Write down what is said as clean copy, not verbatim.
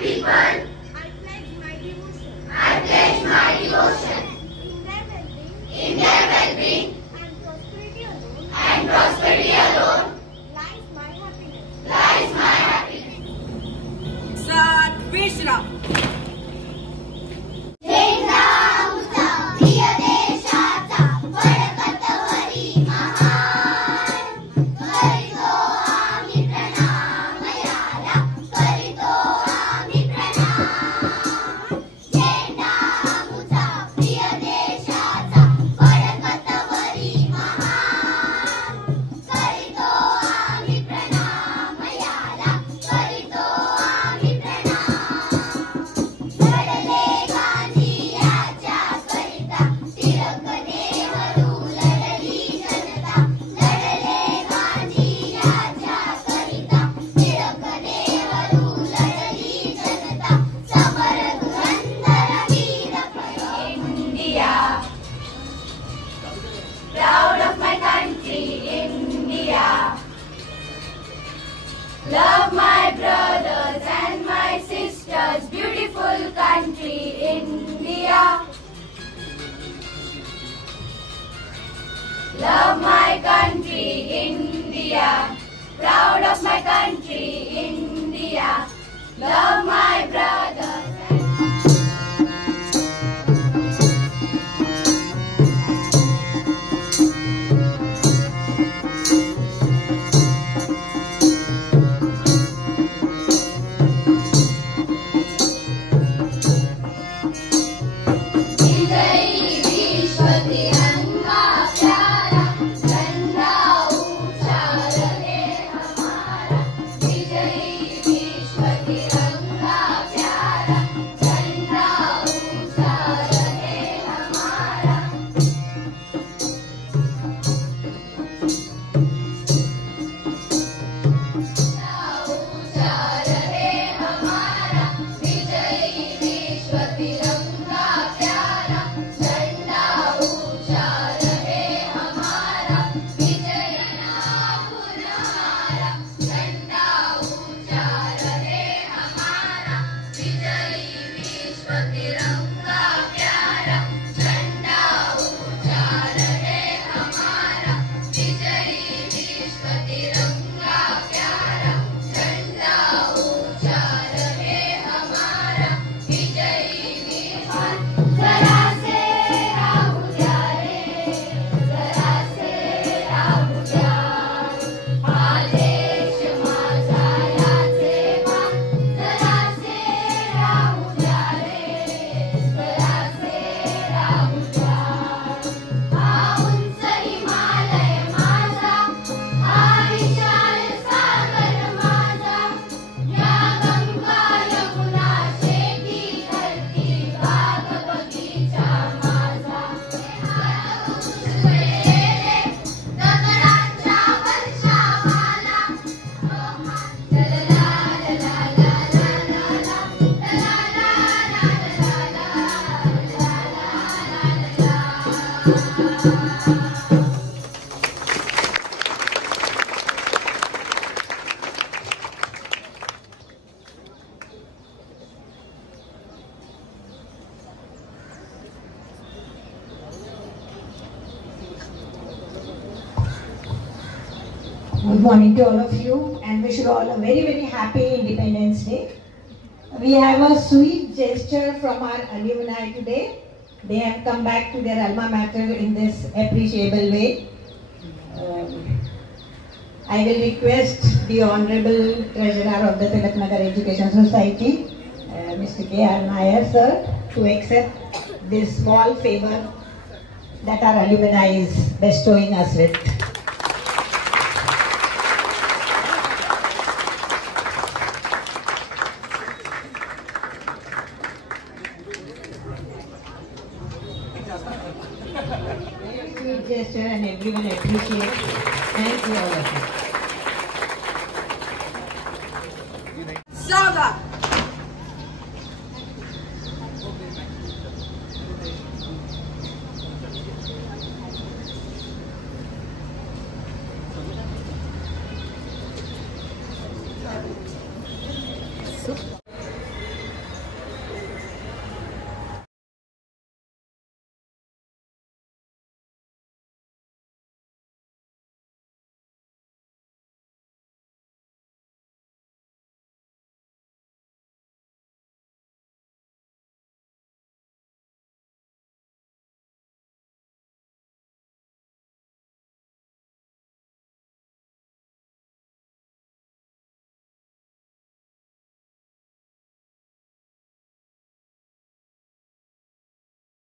people, I pledge my devotion in their well-being and prosperity alone lies my happiness. Sat Vishram. Proud of my country, India. Love my brothers and my sisters, beautiful country, India. Love my country, India. Proud of my country, India. Love my brothers. Good morning to all of you, and wish you all a very happy Independence Day. We have a sweet gesture from our alumni today. They have come back to their alma mater in this appreciable way. I will request the Honorable Treasurer of the Tilak Nagar Education Society, Mr. K.R. Nair sir, to accept this small favor that our alumni is bestowing us with. Sweet gesture and everyone appreciates. Thank you all of you.